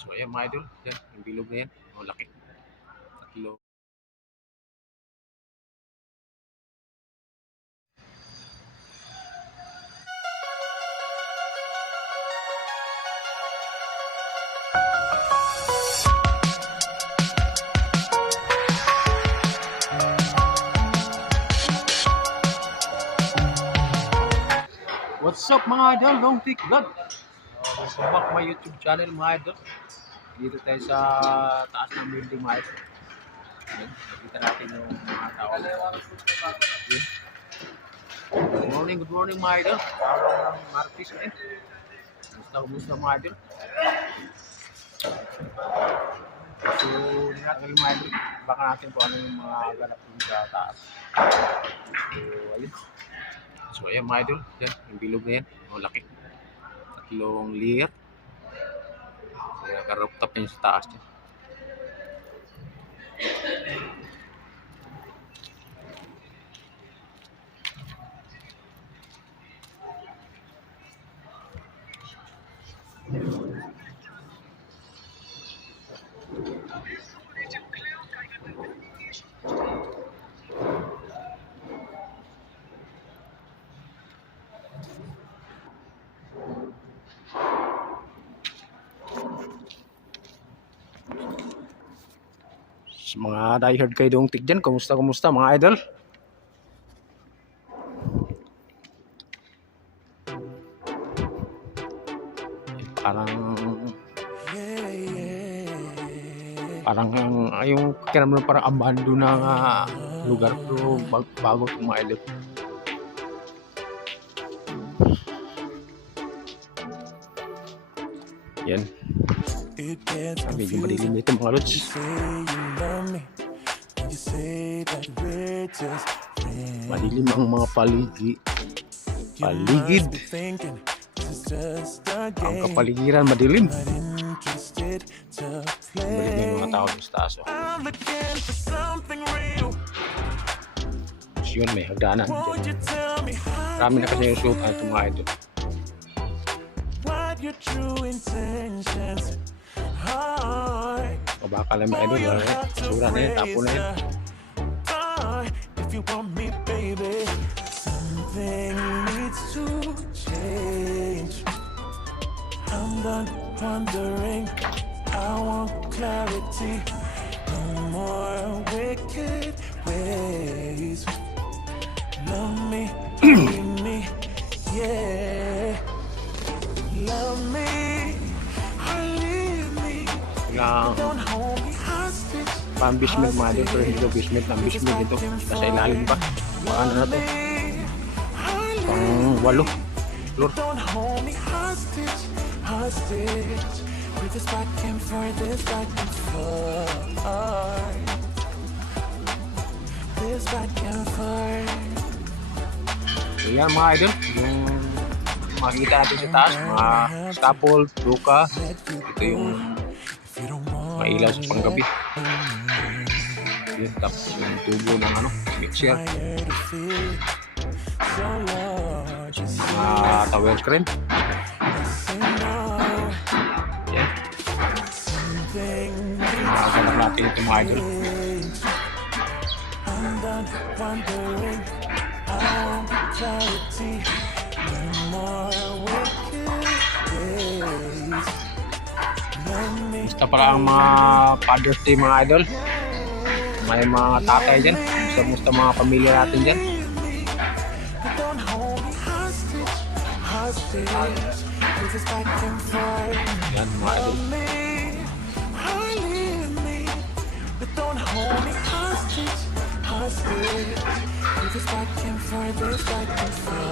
So ayan mga idol, yan, yung bilog na yan, laki. Tatlo. What's up mga idol, Long Tick Vlog. Welcome back my YouTube channel mga idol. Dito tayo sa taas ng building mga idol. Yan, nakita natin yung mga tao. Yan. Good morning mga idol. Araw ng Martes eh. Kumusta mga idol? So, hindi natin mga idol. Baka natin kung ano yung mga ganap dun sa taas. So, ayun. So ayan mga idol, yan, yung bilog na yan, laki. Tatlong layer. So naka-rooftop yan sa taas niya. Sa mga diehard kayo doong tig dyan, kumusta mga idol? Parang yung kiramdaman parang abandon na lugar to bago itong mga idol. Yan. Medyo madilim ito mga lods. Madilim ang mga paligid. Ang kapaligiran madilim. Madilim yung mga tao sa taas. Yun, may hagdanan dyan. Marami na kasi yung shoot itong mga idol. Your true intentions. Mabakal yung mga idol, sura na yan, tapo na yan. If you want me, baby, something needs to change. I'm done wondering, I want clarity. No more wicked ways. Love me, leave me, yeah. Love me, leave me. Don't hold me hostage. Pang-bismilk mga idol, pero hindi ko bismilk. Ang bismilk ito, nasa ilalim pa. Baka na to. Pang-walo. Don't hold me hostage. With this back and forth, this back and forth. This back and forth. So yan mga idol, yung makikita natin sa taas, mga scaffold, duka. Ito yung mailaw sa panggabi. Yun, tapos yung tubo ng mixer. Mga tower crane. Yan. Nakaganap natin ito mga idol. Basta para ang mga Father's Day mga idol, may mga tatay dyan, musta mga pamilya natin dyan. Yan mga idol. This back and forth.